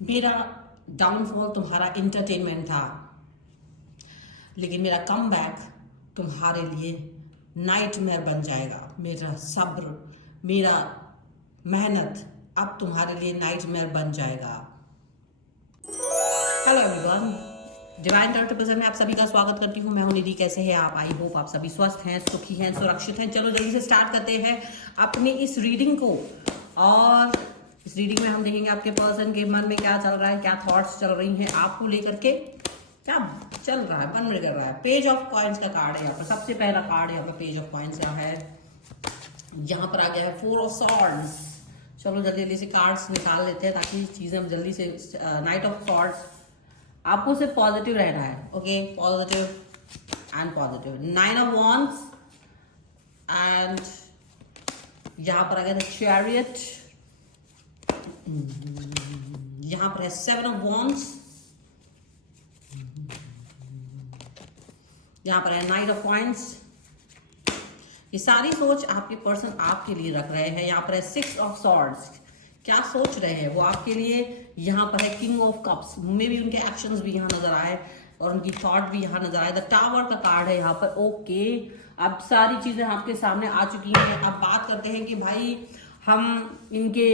मेरा डाउनफॉल तुम्हारा इंटरटेनमेंट था, लेकिन मेरा कम बैक तुम्हारे लिए नाइटमेयर बन जाएगा। मेरा सब्र, मेरा मेहनत अब तुम्हारे लिए नाइटमेयर बन जाएगा। Hello everyone, divine turn episode में आप सभी का स्वागत करती हूँ। मैं हूँ निधि। कैसे हैं आप? आई होप आप सभी स्वस्थ हैं, सुखी हैं, सुरक्षित हैं। चलो जल्दी से स्टार्ट करते हैं अपनी इस रीडिंग को। और इस रीडिंग में हम देखेंगे आपके पर्सन के मन में क्या चल रहा है, क्या थॉट्स चल रही हैं आपको लेकर के, क्या चल रहा है, मन में कर रहा है। पेज ऑफ कॉइन्स का कार्ड है यहाँ पर। सबसे पहला कार्ड यहाँ पर पेज ऑफ कॉइन्स का है। यहाँ पर आ गया है 4 ऑफ सॉर्ड्स। चलो जल्दी जल्दी से कार्ड्स निकाल लेते हैं ताकि चीजें हम जल्दी से। नाइट ऑफ सॉर्ड्स, आपको सिर्फ पॉजिटिव रहना है। Okay, positive and positive. 9 of wands and यहाँ पर आ गया चैरियट। यहाँ पर है 7 ऑफ वॉन्ड्स। यहाँ पर है नाइट ऑफ कॉइन्स। ये सारी सोच आपके पर्सन आपके लिए रख रहे हैं। यहाँ पर है 6 ऑफ सॉर्ड्स। क्या सोच रहे हैं वो आपके लिए? यहाँ पर है किंग ऑफ कप्स। में भी उनके एक्शंस भी यहाँ नजर आए और उनकी थॉट भी यहाँ नजर आए। द टावर का कार्ड है यहाँ पर। ओके, अब सारी चीजें आपके सामने आ चुकी हैं। अब बात करते हैं कि भाई हम इनके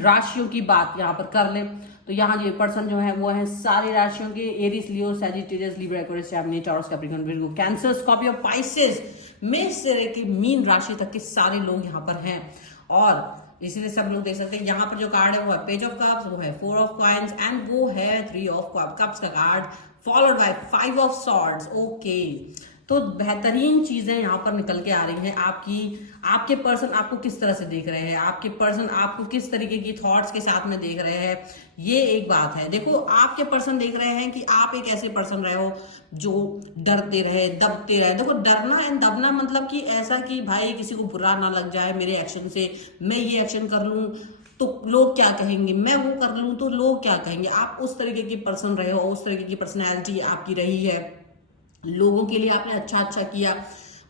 राशियों की बात यहाँ पर कर लें तो यहाँ जो पर्सन जो है वो है सारी राशियों के Aries, Leo, Sagittarius, Libra, Aquarius, Gemini, Taurus, Capricorn, Virgo, Cancer, Scorpio, Pisces में से लेकर मीन राशि तक के सारे लोग यहाँ पर हैं। और इसलिए सब लोग देख सकते हैं यहाँ पर जो कार्ड है वो है पेज ऑफ कप्स, वो है 4 ऑफ कॉइन्स एंड वो है 3 ऑफ कप्स का card, followed by 5 of swords. Okay, तो बेहतरीन चीजें यहाँ पर निकल के आ रही हैं आपके पर्सन आपको किस तरह से देख रहे हैं, आपके पर्सन आपको किस तरीके की थॉट्स के साथ में देख रहे हैं, ये एक बात है। देखो, आपके पर्सन देख रहे हैं कि आप एक ऐसे पर्सन रहे हो जो डरते रहे, दबते रहे। देखो, डरना एंड दबना मतलब कि ऐसा कि भाई किसी को बुरा ना लग जाए मेरे एक्शन से, मैं ये एक्शन कर लूं तो लोग क्या कहेंगे, मैं वो कर लूं तो लोग क्या कहेंगे। आप उस तरीके की पर्सन रहे हो, उस तरीके की पर्सनैलिटी आपकी रही है। लोगों के लिए आपने अच्छा किया,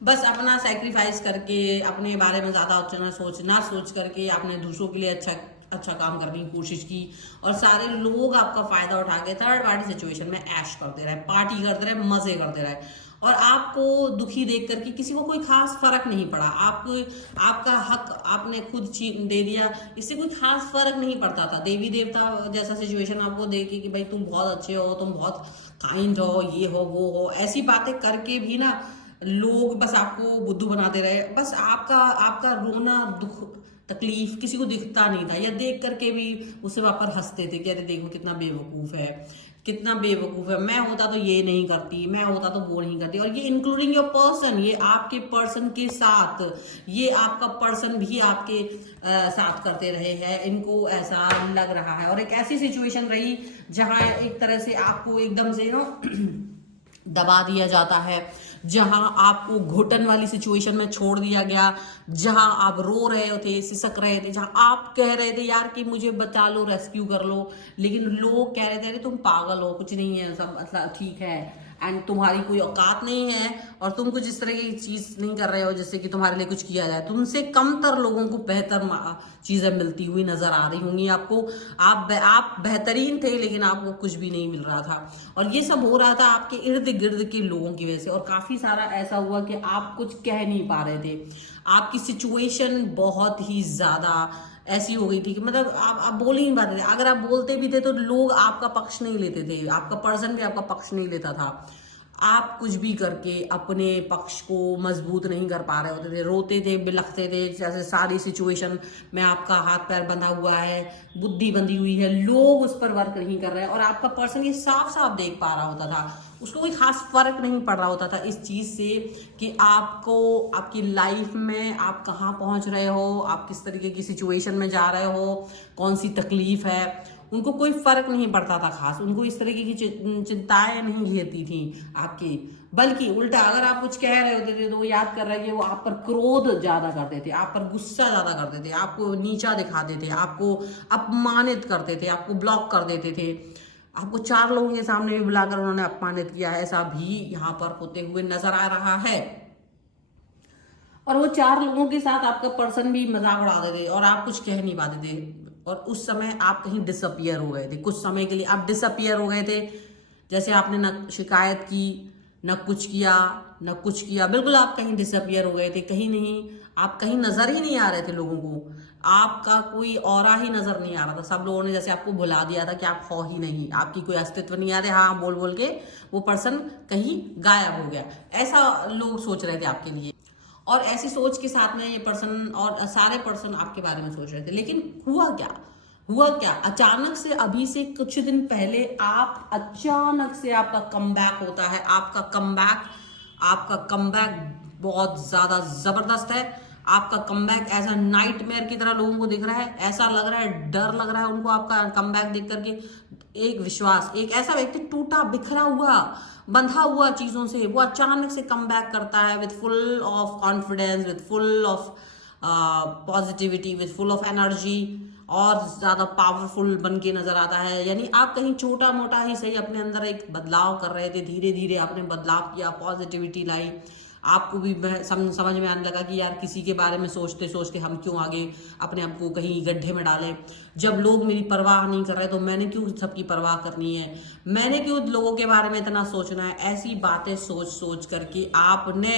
बस अपना सैक्रिफाइस करके, अपने बारे में ज्यादा ना सोच करके आपने दूसरों के लिए अच्छा काम करने की कोशिश की और सारे लोग आपका फायदा उठा के थर्ड पार्टी सिचुएशन में ऐश करते रहे, पार्टी करते रहे, मजे करते रहे और आपको दुखी देख करके किसी को कोई खास फर्क नहीं पड़ा। आपका हक आपने खुद दे दिया, इससे कोई खास फर्क नहीं पड़ता था। देवी देवता जैसा सिचुएशन आपको देखे कि भाई तुम बहुत अच्छे हो, तुम बहुत काइंड हो, ये हो वो हो, ऐसी बातें करके भी ना लोग बस आपको बुद्धू बनाते रहे। बस आपका रोना, दुख, तकलीफ किसी को दिखता नहीं था, या देख करके भी उससे वहां पर हंसते थे कि अरे देखो कितना बेवकूफ है, कितना बेवकूफ है, मैं होता तो ये नहीं करती, मैं होता तो वो नहीं करती। और ये इंक्लूडिंग योर पर्सन, ये आपके पर्सन के साथ, ये आपका पर्सन भी आपके साथ करते रहे हैं, इनको ऐसा लग रहा है। और एक ऐसी सिचुएशन रही जहां एक तरह से आपको एकदम से दबा दिया जाता है, जहां आपको घुटन वाली सिचुएशन में छोड़ दिया गया, जहां आप रो रहे थे, सिसक रहे थे, जहां आप कह रहे थे यार कि मुझे बचा लो, रेस्क्यू कर लो, लेकिन लोग कह रहे थे अरे तुम पागल हो, कुछ नहीं है, सब मतलब ठीक है एंड तुम्हारी कोई औकात नहीं है और तुम कुछ इस तरह की चीज नहीं कर रहे हो जिससे कि तुम्हारे लिए कुछ किया जाए। तुमसे कमतर लोगों को बेहतर चीजें मिलती हुई नजर आ रही होंगी आपको। आप बेहतरीन थे लेकिन आपको कुछ भी नहीं मिल रहा था और ये सब हो रहा था आपके इर्द गिर्द के लोगों की वजह से। और काफी सारा ऐसा हुआ कि आप कुछ कह नहीं पा रहे थे, आपकी सिचुएशन बहुत ही ज्यादा ऐसी हो गई थी कि मतलब आप बोल ही नहीं पाते थे। अगर आप बोलते भी थे तो लोग आपका पक्ष नहीं लेते थे, आपका पर्सन भी आपका पक्ष नहीं लेता था। आप कुछ भी करके अपने पक्ष को मजबूत नहीं कर पा रहे होते थे, रोते थे, बिलखते थे, जैसे सारी सिचुएशन में आपका हाथ पैर बंधा हुआ है, बुद्धि बंधी हुई है, लोग उस पर वर्क नहीं कर रहे हैं और आपका पर्सन ये साफ साफ देख पा रहा होता था, उसको कोई खास फर्क नहीं पड़ रहा होता था इस चीज से कि आपको आपकी लाइफ में आप कहाँ पहुंच रहे हो, आप किस तरीके की सिचुएशन में जा रहे हो, कौन सी तकलीफ है, उनको कोई फर्क नहीं पड़ता था खास। उनको इस तरीके की चिंताएं नहीं घेरती थी आपकी, बल्कि उल्टा अगर आप कुछ कह रहे होते थे तो वो याद कर रहे हैं कि वो आप पर क्रोध ज्यादा करते थे, आप पर गुस्सा ज्यादा करते थे, आपको नीचा दिखाते थे, आपको अपमानित करते थे, आपको ब्लॉक कर देते थे, आपको 4 लोगों के सामने भी बुलाकर उन्होंने अपमानित किया है। ऐसा भी यहाँ पर होते हुए नजर आ रहा है और वो 4 लोगों के साथ आपका पर्सन भी मजाक उड़ाते थे और आप कुछ कह नहीं पाते थे। और उस समय आप कहीं डिसअपियर हो गए थे, कुछ समय के लिए आप डिसअपियर हो गए थे। जैसे आपने न शिकायत की, न कुछ किया, न कुछ किया, बिल्कुल आप कहीं डिसअपियर हो गए थे, कहीं नहीं, आप कहीं नजर ही नहीं आ रहे थे लोगों को, आपका कोई ऑरा ही नजर नहीं आ रहा था। सब लोगों ने जैसे आपको भुला दिया था कि आप हो ही नहीं, आपकी कोई अस्तित्व नहीं आ रहे, हाँ बोल बोल के वो पर्सन कहीं गायब हो गया, ऐसा लोग सोच रहे थे आपके लिए। और ऐसी सोच के साथ में ये पर्सन और सारे पर्सन आपके बारे में सोच रहे थे। लेकिन हुआ क्या, हुआ क्या, अचानक से अभी से कुछ दिन पहले आप अचानक से आपका कमबैक होता है। आपका कमबैक बहुत ज्यादा जबरदस्त है। आपका कमबैक ऐसा नाइटमेयर की तरह लोगों को दिख रहा है, ऐसा लग रहा है, डर लग रहा है उनको आपका कमबैक देख करके। एक विश्वास, एक ऐसा व्यक्ति टूटा बिखरा हुआ, बंधा हुआ चीजों से, वो अचानक से कमबैक करता है with full of confidence, with full of positivity, with full of energy, और ज्यादा पावरफुल बन के नजर आता है। यानी आप कहीं छोटा मोटा ही सही अपने अंदर एक बदलाव कर रहे थे, धीरे धीरे आपने बदलाव किया, पॉजिटिविटी लाई, आपको भी समझ में आने लगा कि यार किसी के बारे में सोचते सोचते हम क्यों आगे अपने आप को कहीं गड्ढे में डालें। जब लोग मेरी परवाह नहीं कर रहे तो मैंने क्यों सबकी परवाह करनी है, मैंने क्यों लोगों के बारे में इतना सोचना है। ऐसी बातें सोच सोच करके आपने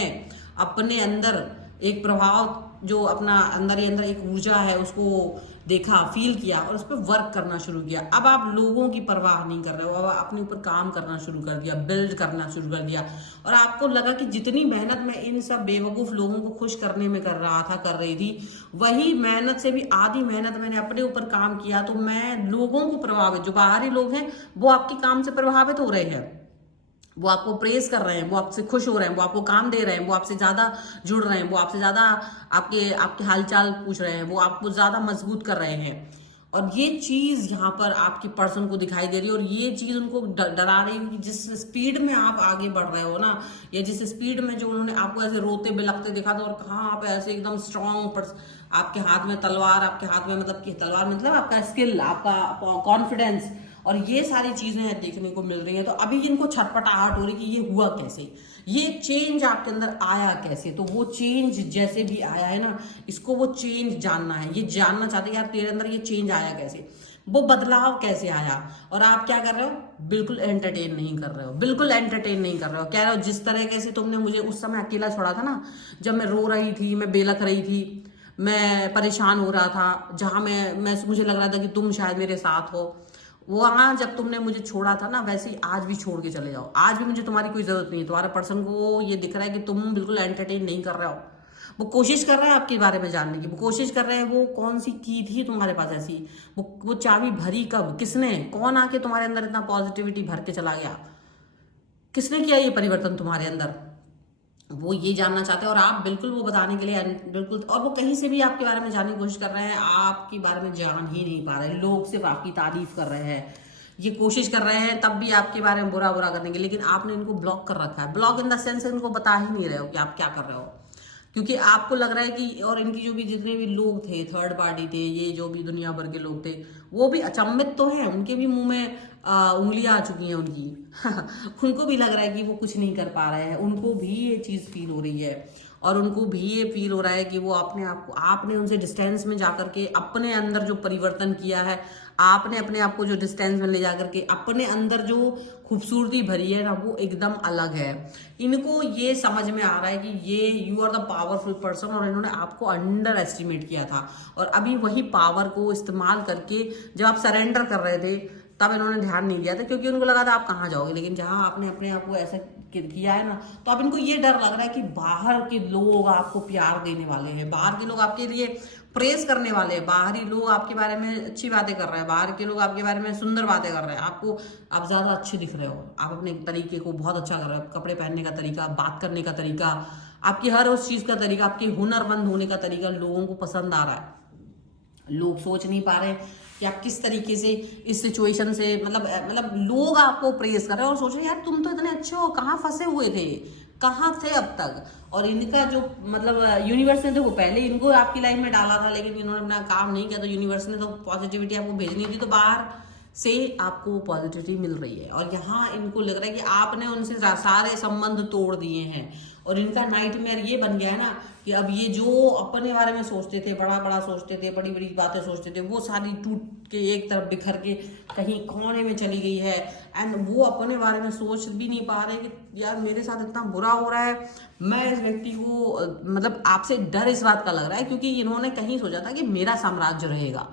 अपने अंदर एक प्रभाव, जो अपना अंदर ही अंदर एक ऊर्जा है, उसको देखा, फील किया और उस पर वर्क करना शुरू किया। अब आप लोगों की परवाह नहीं कर रहे हो, अब अपने ऊपर काम करना शुरू कर दिया, बिल्ड करना शुरू कर दिया। और आपको लगा कि जितनी मेहनत मैं इन सब बेवकूफ लोगों को खुश करने में कर रही थी, वही मेहनत से भी आधी मेहनत मैंने अपने ऊपर काम किया, तो मैं लोगों को प्रभावित, जो बाहरी लोग हैं वो आपके काम से प्रभावित हो रहे हैं, वो आपको प्रेज कर रहे हैं, वो आपसे खुश हो रहे हैं, वो आपको काम दे रहे हैं, वो आपसे ज्यादा जुड़ रहे हैं, वो आपसे ज्यादा आपके हालचाल पूछ रहे हैं, वो आपको ज्यादा मजबूत कर रहे हैं। और ये चीज यहाँ पर आपकी पर्सन को दिखाई दे रही है, और ये चीज उनको डरा रही है कि जिस स्पीड में आप आगे बढ़ रहे हो ना, या जिस स्पीड में जो उन्होंने आपको ऐसे रोते बिलखते देखा था, और कहाँ आप ऐसे एकदम स्ट्रॉन्ग, आपके हाथ में तलवार, आपके हाथ में मतलब कि तलवार मतलब आपका स्किल, आपका कॉन्फिडेंस, और ये सारी चीजें देखने को मिल रही हैं। तो अभी इनको छटपटाहट हो रही कि ये हुआ कैसे, ये चेंज आपके अंदर आया कैसे। तो वो चेंज जैसे भी आया है ना, इसको वो चेंज जानना है, ये जानना चाहते हैं यार तेरे अंदर ये चेंज आया कैसे, वो बदलाव कैसे आया। और आप क्या कर रहे हो, बिल्कुल एंटरटेन नहीं कर रहे हो, बिल्कुल एंटरटेन नहीं कर रहे हो। कह रहे हो जिस तरीके से तुमने मुझे उस समय अकेला छोड़ा था ना, जब मैं रो रही थी, मैं बेलक रही थी, मैं परेशान हो रहा था, जहां मैं मुझे लग रहा था कि तुम शायद मेरे साथ हो, वहां जब तुमने मुझे छोड़ा था ना, वैसे ही आज भी छोड़ के चले जाओ। आज भी मुझे तुम्हारी कोई जरूरत नहीं है। तुम्हारे पर्सन को ये दिख रहा है कि तुम बिल्कुल एंटरटेन नहीं कर रहे हो, वो कोशिश कर रहा है आपके बारे में जानने की, वो कोशिश कर रहे हैं वो कौन सी की थी तुम्हारे पास ऐसी, वो चाबी भरी कब, किसने, कौन आके तुम्हारे अंदर इतना पॉजिटिविटी भर के चला गया, किसने किया ये परिवर्तन तुम्हारे अंदर, वो ये जानना चाहते हैं। और आप बिल्कुल वो बताने के लिए बिल्कुल, और वो कहीं से भी आपके बारे में जानने की कोशिश कर रहे हैं, आपके बारे में जान ही नहीं पा रहे। लोग सिर्फ आपकी तारीफ कर रहे हैं, ये कोशिश कर रहे हैं तब भी आपके बारे में बुरा करने की, लेकिन आपने इनको ब्लॉक कर रखा है। ब्लॉक इन द सेंस इनको बता ही नहीं रहे हो कि आप क्या कर रहे हो, क्योंकि आपको लग रहा है कि, और इनकी जो भी जितने भी लोग थे, थर्ड पार्टी थे, ये जो भी दुनिया भर के लोग थे, वो भी अचंभित तो हैं, उनके भी मुंह में उंगलियां आ चुकी हैं उनकी उनको भी लग रहा है कि वो कुछ नहीं कर पा रहे हैं, उनको भी ये चीज फील हो रही है, और उनको भी ये फील हो रहा है कि वो आपने उनसे डिस्टेंस में जाकर के अपने अंदर जो परिवर्तन किया है, आपने अपने आप को जो डिस्टेंस में ले जाकर के अपने अंदर जो खूबसूरती भरी है ना, वो एकदम अलग है। इनको ये समझ में आ रहा है कि ये you are the powerful person, और इन्होंने आपको अंडर एस्टिमेट किया था, और अभी वही पावर को इस्तेमाल करके जब आप सरेंडर कर रहे थे तब इन्होंने ध्यान नहीं दिया था, क्योंकि उनको लगा था आप कहाँ जाओगे। लेकिन जहां आपने अपने आप को ऐसा किया है ना, तो अब इनको ये डर लग रहा है कि बाहर के लोग आपको प्यार देने वाले हैं, बाहर के लोग आपके लिए प्रेस करने वाले हैं, बाहरी लोग आपके बारे में अच्छी बातें कर रहे हैं, बाहर के लोग आपके बारे में सुंदर बातें कर रहे हैं, आपको आप ज्यादा अच्छे दिख रहे हो, आप अपने तरीके को बहुत अच्छा कर रहे हो, कपड़े पहनने का तरीका, बात करने का तरीका, आपकी हर उस चीज का तरीका, आपके हुनरमंद होने का तरीका लोगों को पसंद आ रहा है। लोग सोच नहीं पा रहे कि आप किस तरीके से इस सिचुएशन से, मतलब लोग आपको प्रेज कर रहे हैं और सोच रहे हैं यार तुम तो इतने अच्छे हो, कहाँ फंसे हुए थे, कहाँ थे अब तक। और इनका जो मतलब यूनिवर्स ने देखो पहले इनको आपकी लाइफ में डाला था, लेकिन इन्होंने अपना काम नहीं किया, तो यूनिवर्स ने तो पॉजिटिविटी आपको भेजनी थी, तो बाहर से आपको पॉजिटिविटी मिल रही है। और यहाँ इनको लग रहा है कि आपने उनसे सारे संबंध तोड़ दिए हैं, और इनका नाइटमेयर ये बन गया है ना कि अब ये जो अपने बारे में सोचते थे, बड़ा बड़ा सोचते थे, बड़ी बड़ी बातें सोचते थे, वो सारी टूट के एक तरफ बिखर के कहीं कोने में चली गई है। एंड वो अपने बारे में सोच भी नहीं पा रहे कि यार मेरे साथ इतना बुरा हो रहा है, मैं इस व्यक्ति को मतलब आपसे डर इस बात का लग रहा है क्योंकि इन्होंने कहीं सोचा था कि मेरा साम्राज्य रहेगा,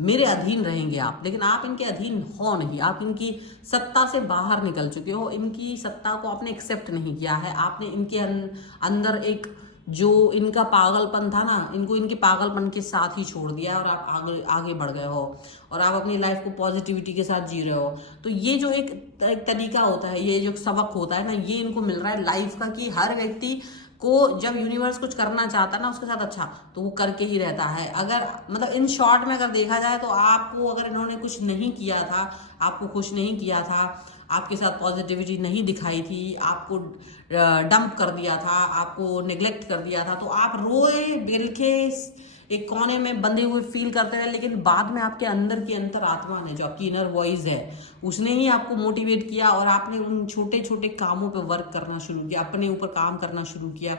मेरे अधीन रहेंगे आप, लेकिन आप इनके अधीन हो नहीं, आप इनकी सत्ता से बाहर निकल चुके हो, इनकी सत्ता को आपने एक्सेप्ट नहीं किया है, आपने इनके अंदर एक जो इनका पागलपन था ना, इनको इनके पागलपन के साथ ही छोड़ दिया और आप आगे आगे बढ़ गए हो और आप अपनी लाइफ को पॉजिटिविटी के साथ जी रहे हो। तो ये जो एक तरीका होता है, ये जो सबक होता है ना, ये इनको मिल रहा है लाइफ का कि हर व्यक्ति को जब यूनिवर्स कुछ करना चाहता है ना उसके साथ अच्छा तो वो करके ही रहता है। अगर मतलब इन शॉर्ट में अगर देखा जाए तो आपको अगर इन्होंने कुछ नहीं किया था, आपको खुश नहीं किया था, आपके साथ पॉजिटिविटी नहीं दिखाई थी, आपको डंप कर दिया था, आपको नेग्लेक्ट कर दिया था, तो आप रोए दिल के एक कोने में बंधे हुए फील करते रहे, लेकिन बाद में आपके अंदर की अंतर आत्मा ने, जो आपकी इनर वॉइस है, उसने ही आपको मोटिवेट किया और आपने उन छोटे छोटे कामों पे वर्क करना शुरू किया, अपने ऊपर काम करना शुरू किया।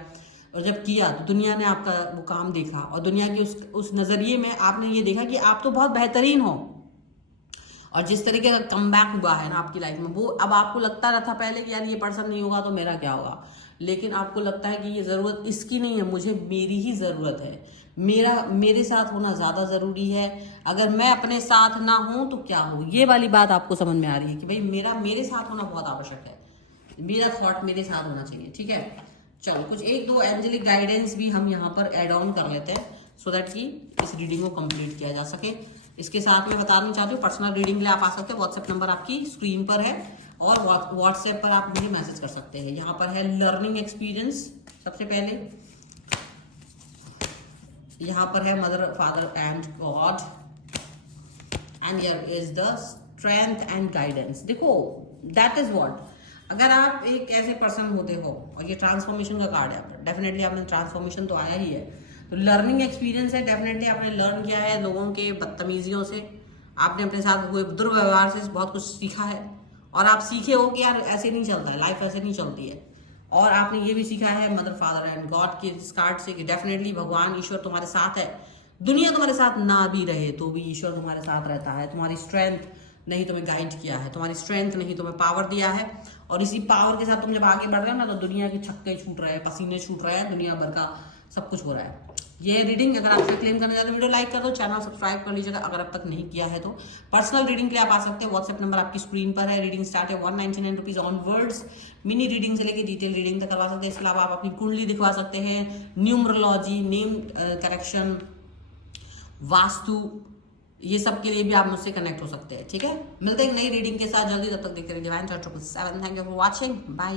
और जब किया तो दुनिया ने आपका वो काम देखा और दुनिया के उस नज़रिए में आपने ये देखा कि आप तो बहुत बेहतरीन हो। और जिस तरीके का कम बैक हुआ है ना आपकी लाइफ में, वो अब आपको लगता रहा था पहले कि यार ये पर्सन नहीं होगा तो मेरा क्या होगा, लेकिन आपको लगता है कि ये ज़रूरत इसकी नहीं है, मुझे मेरी ही ज़रूरत है, मेरे साथ होना ज़्यादा ज़रूरी है। अगर मैं अपने साथ ना हूँ तो क्या हो, ये वाली बात आपको समझ में आ रही है कि भाई मेरे साथ होना बहुत आवश्यक है, मेरा थॉट मेरे साथ होना चाहिए। ठीक है, चलो कुछ एक दो एंजेलिक गाइडेंस भी हम यहाँ पर एड ऑन कर लेते हैं सो दैट कि इस रीडिंग को कंप्लीट किया जा सके। इसके साथ मैं बताना चाहती हूँ पर्सनल रीडिंग के लिए आप आ सकते हैं, व्हाट्सएप नंबर आपकी स्क्रीन पर है और व्हाट्सएप पर आप मुझे मैसेज कर सकते हैं। यहाँ पर है लर्निंग एक्सपीरियंस, सबसे पहले यहाँ पर है mother father and God, and here is the strength and guidance. देखो दैट इज व्हाट, अगर आप एक ऐसे पर्सन होते हो और ये ट्रांसफॉर्मेशन का कार्ड है, डेफिनेटली आपने ट्रांसफॉर्मेशन तो आया ही है, तो लर्निंग एक्सपीरियंस है, डेफिनेटली आपने लर्न किया है लोगों के बदतमीजियों से, आपने अपने साथ हुए दुर्व्यवहार से बहुत कुछ सीखा है और आप सीखे हो कि यार ऐसे नहीं चलता है, लाइफ ऐसे नहीं चलती है। और आपने ये भी सीखा है मदर फादर एंड गॉड के इस कार्ड से कि डेफिनेटली भगवान ईश्वर तुम्हारे साथ है, दुनिया तुम्हारे साथ ना भी रहे तो भी ईश्वर तुम्हारे साथ रहता है, तुम्हारी स्ट्रेंथ नहीं तुम्हें गाइड किया है, तुम्हारी स्ट्रेंथ नहीं तुम्हें पावर दिया है, और इसी पावर के साथ तुम जब आगे बढ़ रहे हो ना तो दुनिया के छक्के छूट रहे हैं, पसीने छूट रहे हैं, दुनिया भर का सब कुछ हो रहा है। ये रीडिंग अगर आप क्लेम करना चाहते हो वीडियो लाइक कर दो, चैनल सब्सक्राइब कर लीजिएगा अगर अब तक नहीं किया है तो। पर्सनल रीडिंग के लिए आप आ सकते हैं, व्हाट्सएप नंबर आपकी स्क्रीन पर है, रीडिंग स्टार्ट है 199 रुपीज ऑनवर्ड्स, मिनी रीडिंग से लेके डिटेल रीडिंग तक करवा सकते हैं। इसके अलावा आप अपनी कुंडली दिखवा सकते हैं, न्यूमरोलॉजी, नेम करेक्शन, वास्तु, ये सब के लिए भी आप मुझसे कनेक्ट हो सकते हैं। ठीक है, मिलते हैं नई रीडिंग के साथ जल्दी, तब तक देखते रहिए divine chart 777। Thank you for watching, bye.